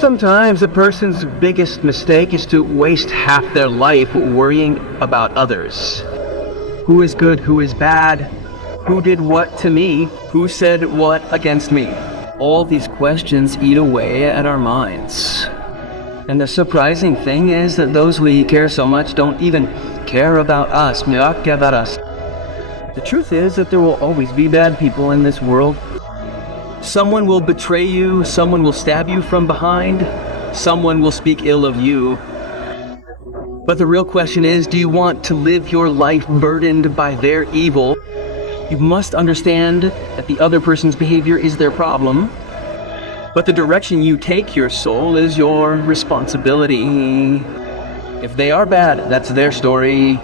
Sometimes a person's biggest mistake is to waste half their life worrying about others. Who is good? Who is bad? Who did what to me? Who said what against me? All these questions eat away at our minds. And the surprising thing is that those we care so much don't even care about us. The truth is that there will always be bad people in this world. Someone will betray you, someone will stab you from behind, someone will speak ill of you. But the real question is, do you want to live your life burdened by their evil? You must understand that the other person's behavior is their problem, but the direction you take your soul is your responsibility. If they are bad, that's their story.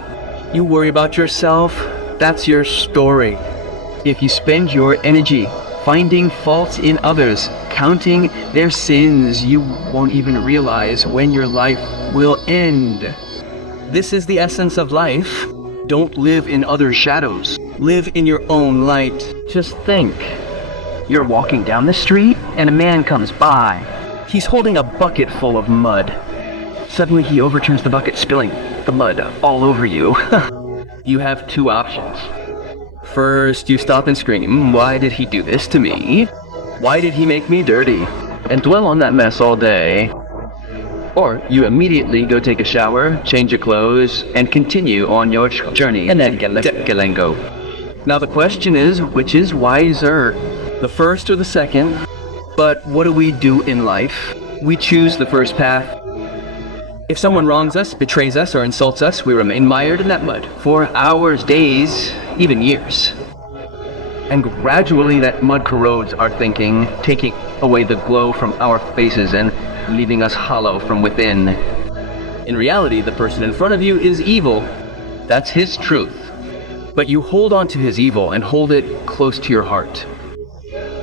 You worry about yourself, that's your story. If you spend your energy finding faults in others, counting their sins, you won't even realize when your life will end. This is the essence of life. Don't live in others' shadows. Live in your own light. Just think. You're walking down the street and a man comes by. He's holding a bucket full of mud. Suddenly he overturns the bucket, spilling the mud all over you. You have two options. First, you stop and scream, "Why did he do this to me? Why did he make me dirty?" and dwell on that mess all day. Or you immediately go take a shower, change your clothes, and continue on your journey. And then go. Now the question is, which is wiser? The first or the second? But what do we do in life? We choose the first path. If someone wrongs us, betrays us, or insults us, we remain mired in that mud for hours, days, even years. And gradually that mud corrodes our thinking, taking away the glow from our faces and leaving us hollow from within. In reality, the person in front of you is evil. That's his truth. But you hold on to his evil and hold it close to your heart.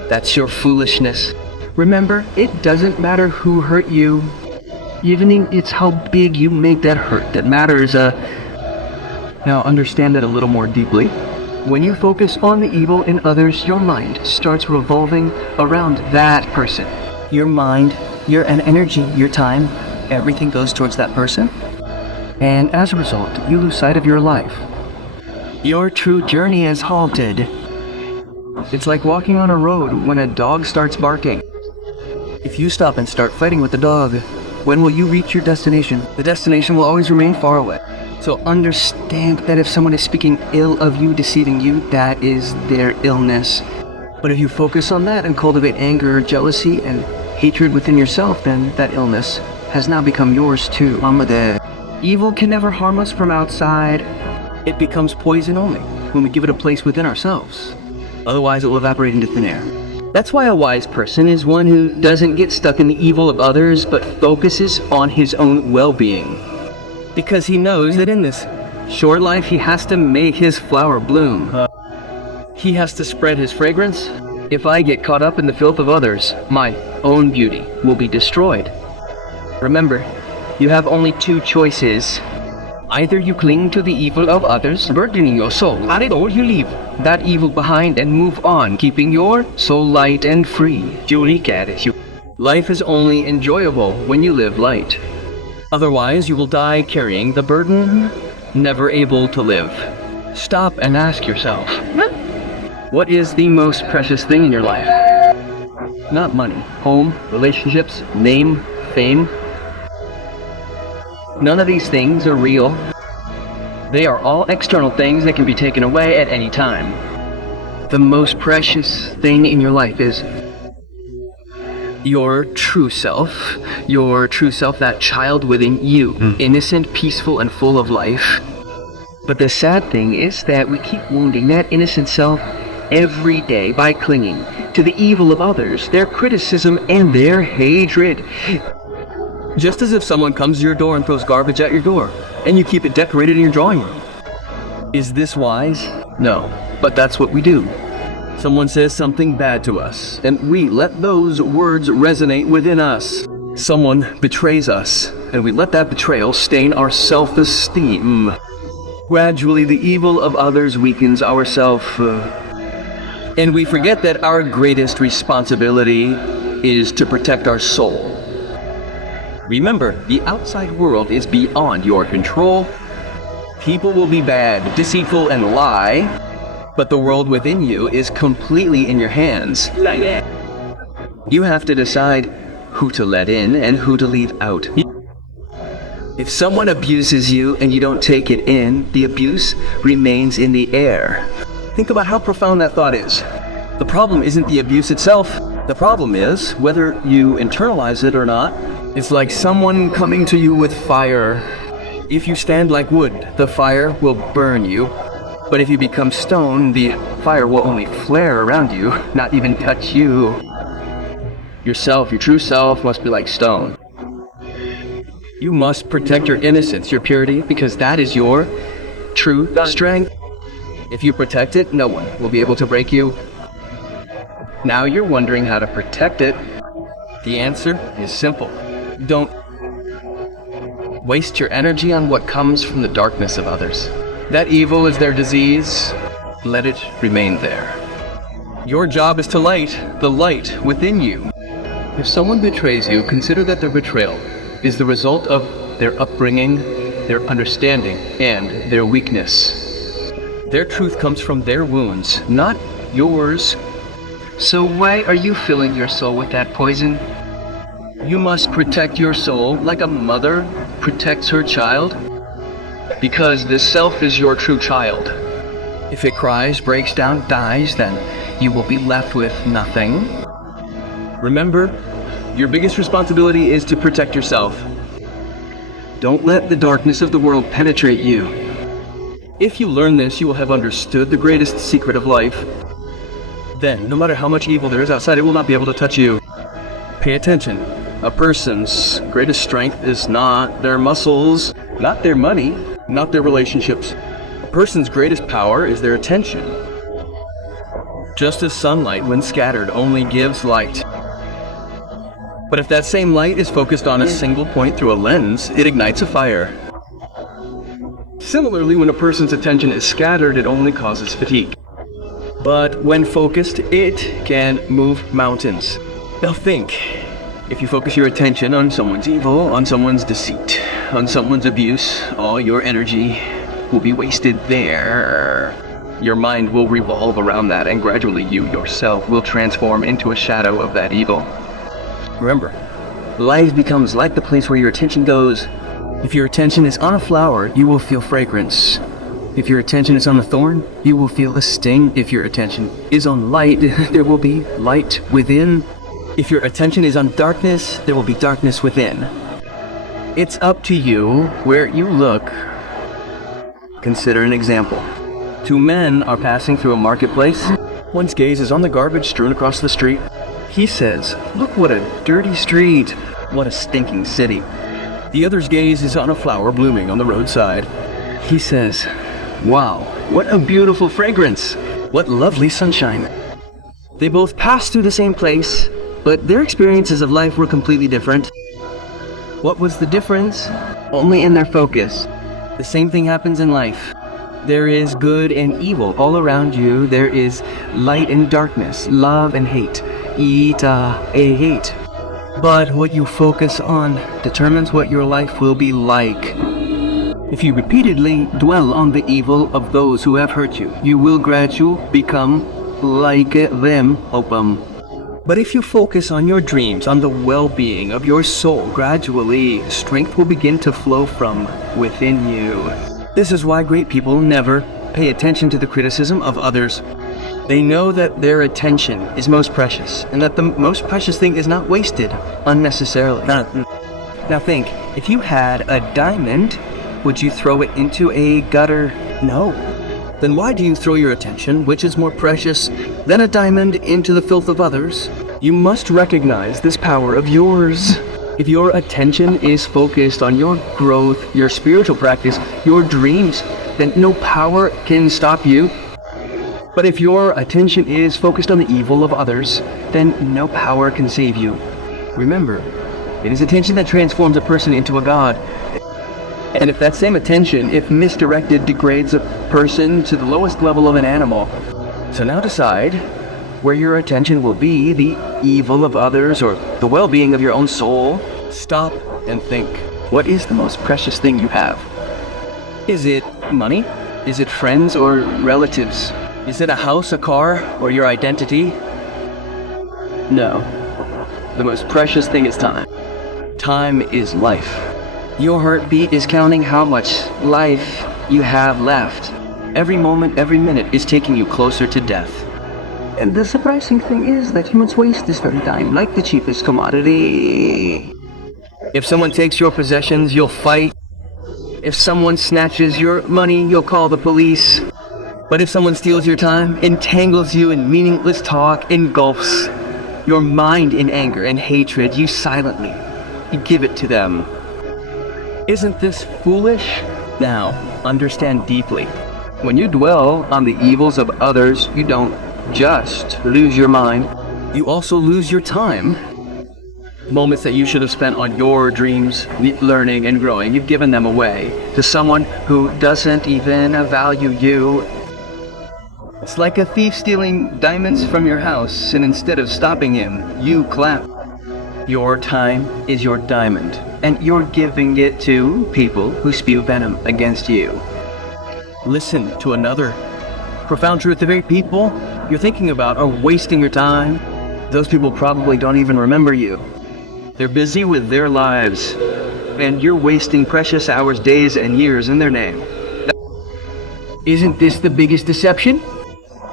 That's your foolishness. Remember, it doesn't matter who hurt you. Even it's how big you make that hurt that matters. Now understand it a little more deeply. When you focus on the evil in others, your mind starts revolving around that person. Your mind, your energy, your time, everything goes towards that person. And as a result, you lose sight of your life. Your true journey is halted. It's like walking on a road when a dog starts barking. If you stop and start fighting with the dog, when will you reach your destination? The destination will always remain far away. So understand that if someone is speaking ill of you, deceiving you, that is their illness. But if you focus on that and cultivate anger, jealousy, and hatred within yourself, then that illness has now become yours too. Evil can never harm us from outside. It becomes poison only when we give it a place within ourselves. Otherwise, it will evaporate into thin air. That's why a wise person is one who doesn't get stuck in the evil of others, but focuses on his own well-being. Because he knows that in this short life, he has to make his flower bloom. He has to spread his fragrance. If I get caught up in the filth of others, my own beauty will be destroyed. Remember, you have only two choices. Either you cling to the evil of others, burdening your soul, or you leave that evil behind and move on, keeping your soul light and free. Life is only enjoyable when you live light. Otherwise, you will die carrying the burden, never able to live. Stop and ask yourself, what is the most precious thing in your life? Not money, home, relationships, name, fame. None of these things are real. They are all external things that can be taken away at any time. The most precious thing in your life is your true self, that child within you, innocent, peaceful, and full of life. But the sad thing is that we keep wounding that innocent self every day by clinging to the evil of others, their criticism, and their hatred. Just as if someone comes to your door and throws garbage at your door, and you keep it decorated in your drawing room. Is this wise? No, but that's what we do. Someone says something bad to us, and we let those words resonate within us. Someone betrays us, and we let that betrayal stain our self-esteem. Gradually, the evil of others weakens our self, and we forget that our greatest responsibility is to protect our soul. Remember, the outside world is beyond your control. People will be bad, deceitful, and lie, but the world within you is completely in your hands. You have to decide who to let in and who to leave out. If someone abuses you and you don't take it in, the abuse remains in the air. Think about how profound that thought is. The problem isn't the abuse itself. The problem is whether you internalize it or not. It's like someone coming to you with fire. If you stand like wood, the fire will burn you. But if you become stone, the fire will only flare around you, not even touch you. Yourself, your true self, must be like stone. You must protect your innocence, your purity, because that is your true strength. If you protect it, no one will be able to break you. Now you're wondering how to protect it. The answer is simple. Don't waste your energy on what comes from the darkness of others. That evil is their disease. Let it remain there. Your job is to light the light within you. If someone betrays you, consider that their betrayal is the result of their upbringing, their understanding, and their weakness. Their truth comes from their wounds, not yours. So why are you filling your soul with that poison? You must protect your soul like a mother protects her child, because this self is your true child. If it cries, breaks down, dies, then you will be left with nothing. Remember, your biggest responsibility is to protect yourself. Don't let the darkness of the world penetrate you. If you learn this, you will have understood the greatest secret of life. Then, no matter how much evil there is outside, it will not be able to touch you. Pay attention. A person's greatest strength is not their muscles, not their money, not their relationships. A person's greatest power is their attention. Just as sunlight, when scattered, only gives light. But if that same light is focused on a single point through a lens, it ignites a fire. Similarly, when a person's attention is scattered, it only causes fatigue. But when focused, it can move mountains. Now think, if you focus your attention on someone's evil, on someone's deceit, on someone's abuse, all your energy will be wasted there. Your mind will revolve around that, and gradually you yourself will transform into a shadow of that evil. Remember, life becomes like the place where your attention goes. If your attention is on a flower, you will feel fragrance. If your attention is on a thorn, you will feel a sting. If your attention is on light, there will be light within. If your attention is on darkness, there will be darkness within. It's up to you where you look. Consider an example. Two men are passing through a marketplace. One's gaze is on the garbage strewn across the street. He says, "Look what a dirty street. What a stinking city." The other's gaze is on a flower blooming on the roadside. He says, "Wow, what a beautiful fragrance. What lovely sunshine." They both passed through the same place, but their experiences of life were completely different. What was the difference? Only in their focus. The same thing happens in life. There is good and evil all around you. There is light and darkness, love and hate. Hate. But what you focus on determines what your life will be like. If you repeatedly dwell on the evil of those who have hurt you, you will gradually become like them. But if you focus on your dreams, on the well-being of your soul, gradually strength will begin to flow from within you. This is why great people never pay attention to the criticism of others. They know that their attention is most precious, and that the most precious thing is not wasted unnecessarily. Now think, if you had a diamond, would you throw it into a gutter? No. Then why do you throw your attention, which is more precious than a diamond, into the filth of others? You must recognize this power of yours. If your attention is focused on your growth, your spiritual practice, your dreams, then no power can stop you. But if your attention is focused on the evil of others, then no power can save you. Remember, it is attention that transforms a person into a god. And if that same attention, if misdirected, degrades a person to the lowest level of an animal. So now decide where your attention will be, the evil of others or the well-being of your own soul. Stop and think, what is the most precious thing you have? Is it money? Is it friends or relatives? Is it a house, a car, or your identity? No. The most precious thing is time. Time is life. Your heartbeat is counting how much life you have left. Every moment, every minute is taking you closer to death. And the surprising thing is that humans waste this very time like the cheapest commodity. If someone takes your possessions, you'll fight. If someone snatches your money, you'll call the police. But if someone steals your time, entangles you in meaningless talk, engulfs your mind in anger and hatred, you silently give it to them. Isn't this foolish? Now, understand deeply. When you dwell on the evils of others, you don't just lose your mind, you also lose your time. Moments that you should have spent on your dreams, learning and growing, you've given them away to someone who doesn't even value you. It's like a thief stealing diamonds from your house, and instead of stopping him, you clap. Your time is your diamond, and you're giving it to people who spew venom against you. Listen to another profound truth. The very people you're thinking about are wasting your time. Those people probably don't even remember you. They're busy with their lives, and you're wasting precious hours, days, and years in their name. Isn't this the biggest deception?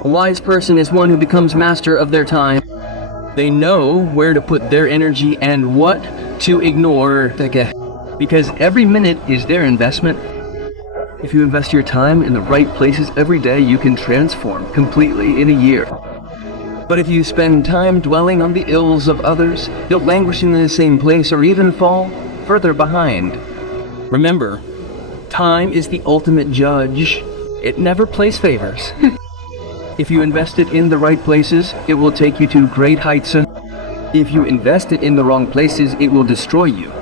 A wise person is one who becomes master of their time. They know where to put their energy and what to ignore, because every minute is their investment. If you invest your time in the right places every day, you can transform completely in a year. But if you spend time dwelling on the ills of others, you'll languish in the same place or even fall further behind. Remember, time is the ultimate judge. It never plays favors. If you invest it in the right places, it will take you to great heights. If you invest it in the wrong places, it will destroy you.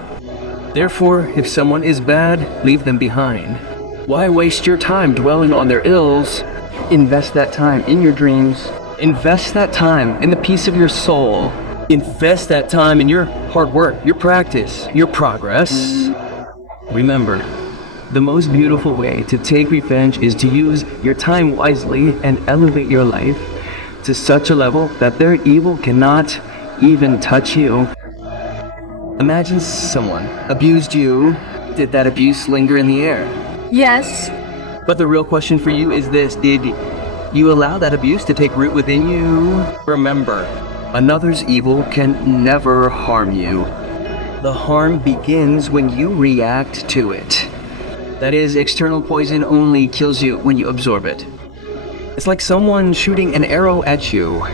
Therefore, if someone is bad, leave them behind. Why waste your time dwelling on their ills? Invest that time in your dreams. Invest that time in the peace of your soul. Invest that time in your hard work, your practice, your progress. Remember, the most beautiful way to take revenge is to use your time wisely and elevate your life to such a level that their evil cannot even touch you. Imagine someone abused you. Did that abuse linger in the air? Yes. But the real question for you is this: did you allow that abuse to take root within you? Remember, another's evil can never harm you. The harm begins when you react to it. That is, external poison only kills you when you absorb it. It's like someone shooting an arrow at you.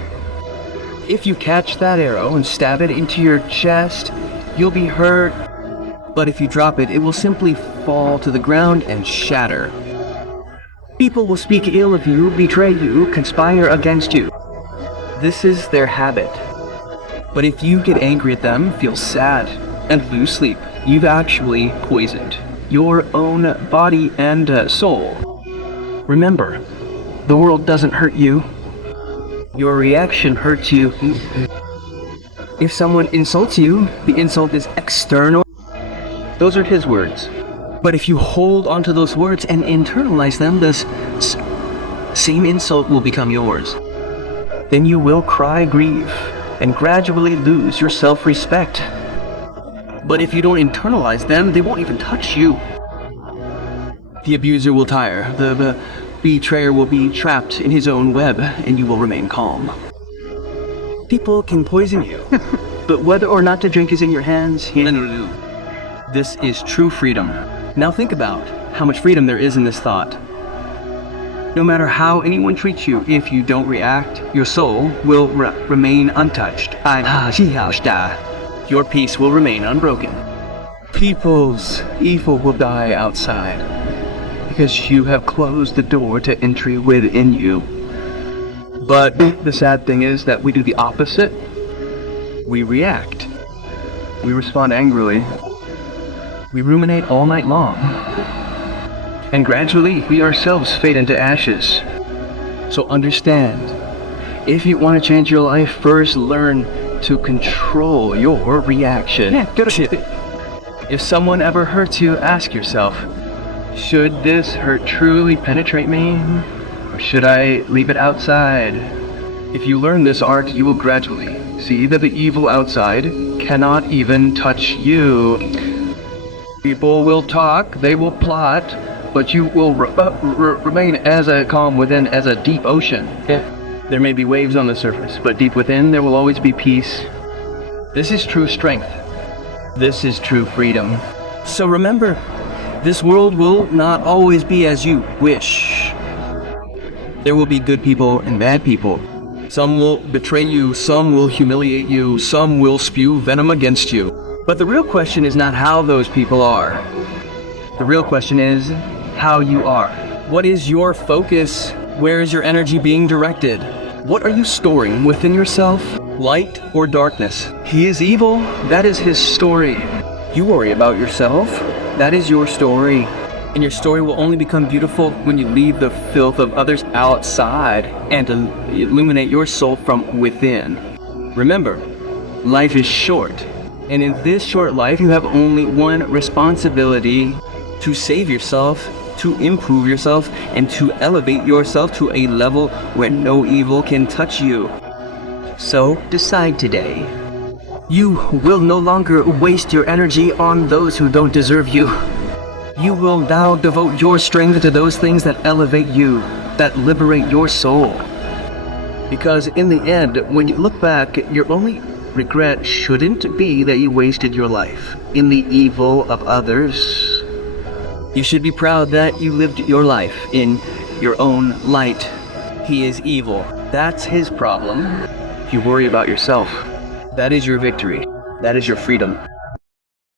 If you catch that arrow and stab it into your chest, you'll be hurt. But if you drop it, it will simply fall to the ground and shatter. People will speak ill of you, betray you, conspire against you. This is their habit. But if you get angry at them, feel sad, and lose sleep, you've actually poisoned your own body and soul. Remember, the world doesn't hurt you. Your reaction hurts you. If someone insults you, the insult is external. Those are his words. But if you hold onto those words and internalize them, the same insult will become yours. Then you will cry, grieve, and gradually lose your self-respect. But if you don't internalize them, they won't even touch you. The abuser will tire. The betrayer will be trapped in his own web, and you will remain calm. People can poison you, but whether or not to drink is in your hands. This is true freedom. Now think about how much freedom there is in this thought. No matter how anyone treats you, if you don't react, your soul will remain untouched. Your peace will remain unbroken. People's evil will die outside, because you have closed the door to entry within you. But the sad thing is that we do the opposite. We react. We respond angrily. We ruminate all night long. And gradually, we ourselves fade into ashes. So understand, if you want to change your life, first learn to control your reaction. If someone ever hurts you, ask yourself, should this hurt truly penetrate me? Or should I leave it outside? If you learn this art, you will gradually see that the evil outside cannot even touch you. People will talk, they will plot, but you will remain as a calm within, as a deep ocean. There may be waves on the surface, but deep within there will always be peace. This is true strength. This is true freedom. So remember, this world will not always be as you wish. There will be good people and bad people. Some will betray you, some will humiliate you, some will spew venom against you. But the real question is not how those people are. The real question is how you are. What is your focus? Where is your energy being directed? What are you storing within yourself? Light or darkness? He is evil, that is his story. You worry about yourself, that is your story. And your story will only become beautiful when you leave the filth of others outside and illuminate your soul from within. Remember, life is short. And in this short life, you have only one responsibility: to save yourself, to improve yourself, and to elevate yourself to a level where no evil can touch you. So decide today. You will no longer waste your energy on those who don't deserve you. You will now devote your strength to those things that elevate you, that liberate your soul. Because in the end, when you look back, your only regret shouldn't be that you wasted your life in the evil of others. You should be proud that you lived your life in your own light. He is evil. That's his problem. If you worry about yourself, that is your victory. That is your freedom.